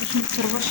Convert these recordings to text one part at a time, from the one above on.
باش متكروش.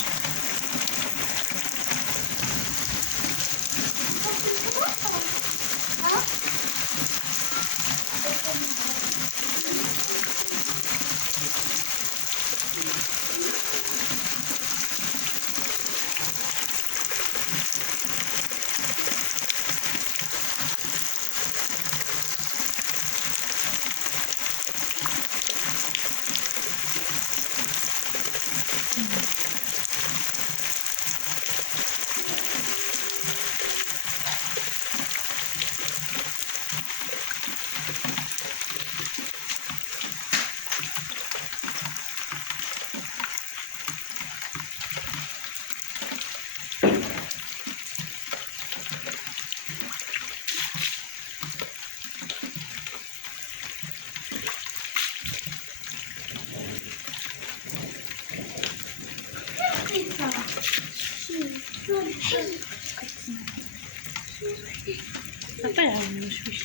عطيها شويش.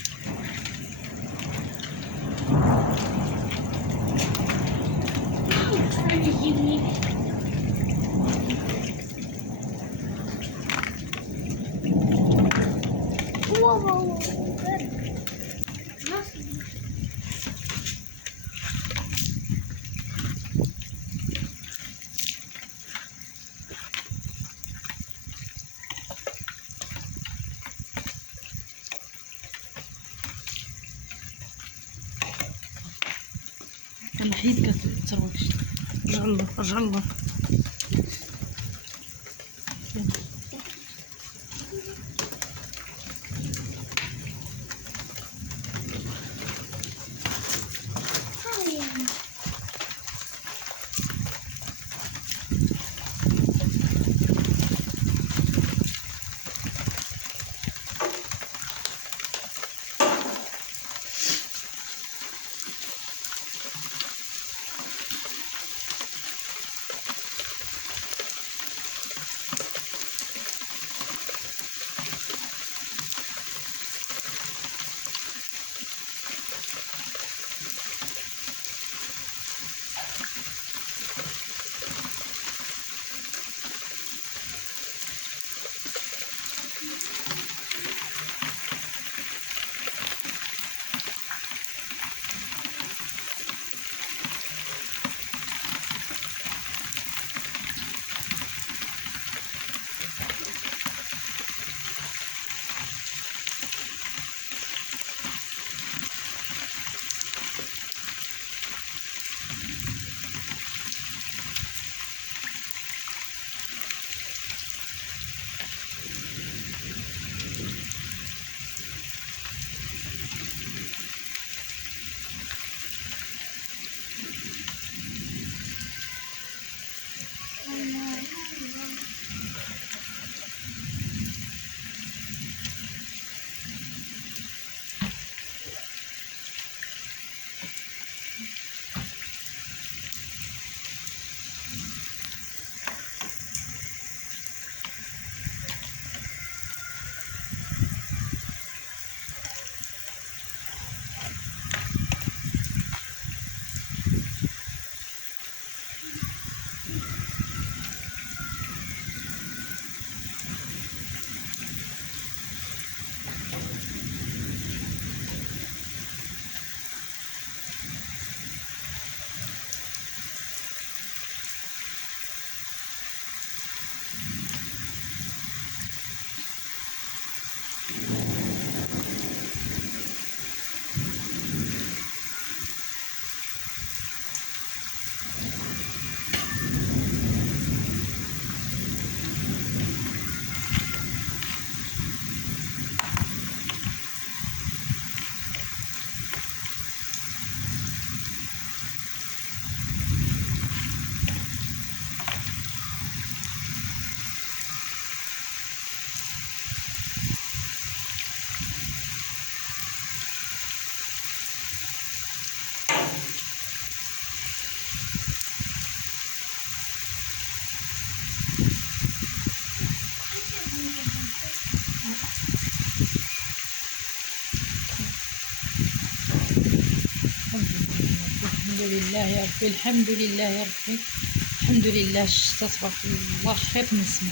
انا حيد كتروش. رجع الله رجع الله. الحمد لله يا ربي، الحمد لله يا ربي، الحمد لله الشتا تبارك الله خير نسمع.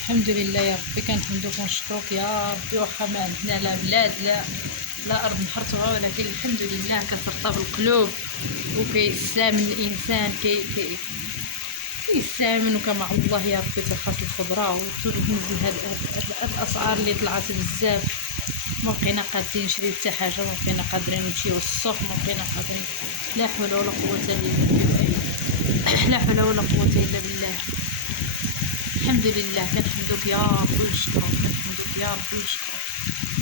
الحمد لله يا ربي كنحمدوك ونشكروك يا ربي، واخا ما عندنا لا بلاد لا ارض نحرثوها، ولكن الحمد لله كترطب القلوب وكيستامن الانسان كيستامن وكمع الله يا ربي ترخص الخضره وتنزل هاد الاسعار اللي طلعت بزاف. ما بقينا قادرين نشريو حتى حاجه، ما بقينا قادرين نمشيو للسوق، ما بقينا قادرين. لا حول ولا قوه الا بالله، لا حول ولا قوه الا بالله. الحمد لله كنحمدوك يا ربي ونشكروك، كنحمدوك يا ربي ونشكروك،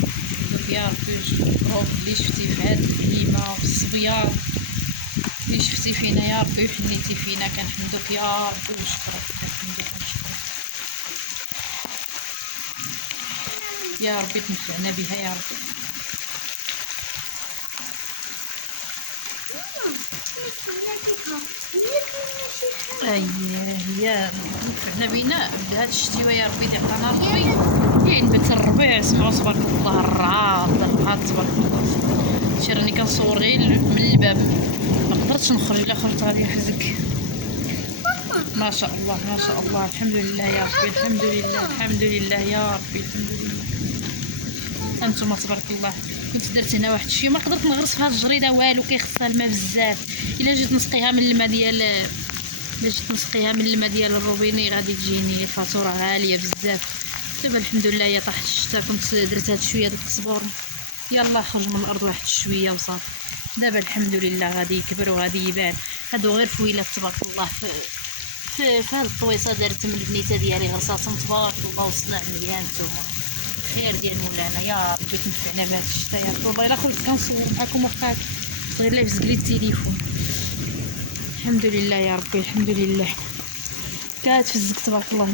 كنحمدوك يا ربي ونشكروك اللي شفتي في هاد الكلمه وفي الصبيان، اللي شفتي فينا يا ربي وحنيتي فينا. كنحمدوك يا ربي ونشكروك، كنحمدوك ونشكروك يا ربي، تنفعنا بها يا ربي. هي نفعنا بينا بهاد الشتيوه يا ربي، ديقنا ربي ينبت الربيع. سمعوا تبارك الله الرعاد تبارك الله. شي راني كنصور غير من الباب، ما قدرتش نخرج، الا خرجت غادي يحزك. ما شاء الله ما شاء الله، الحمد لله يا ربي، الحمد لله الحمد لله يا ربي، الحمد لله. انتم تبارك الله. كنت درت هنا واحد الشيء ما قدرت نغرس فيها الجريده والو، كيخصها الماء بزاف. الا جيت نسقيها من الماء ديال الروبيني غادي تجيني فاتوره عاليه بزاف. دابا الحمد لله يا طاحت الشتا، كنت درت هاد شويه ديال القزبور، يلا خرج من الارض واحد شويه وصافي. دابا الحمد لله غادي يكبر وغادي يبان. هادو غير فويلات تبارك الله في هاد الطويصه دارت من البنيته ديالي غرساتهم تبارك الله، وصنع مزيان. نتوما خير ديال مولانا يا ربي تنفعنا بهاد الشتا يا ربي. والله الا خرجت كنصور معاكم واخا غير لابس لي التليفون. الحمد لله يا ربي الحمد لله. كاتفزك تبارك الله.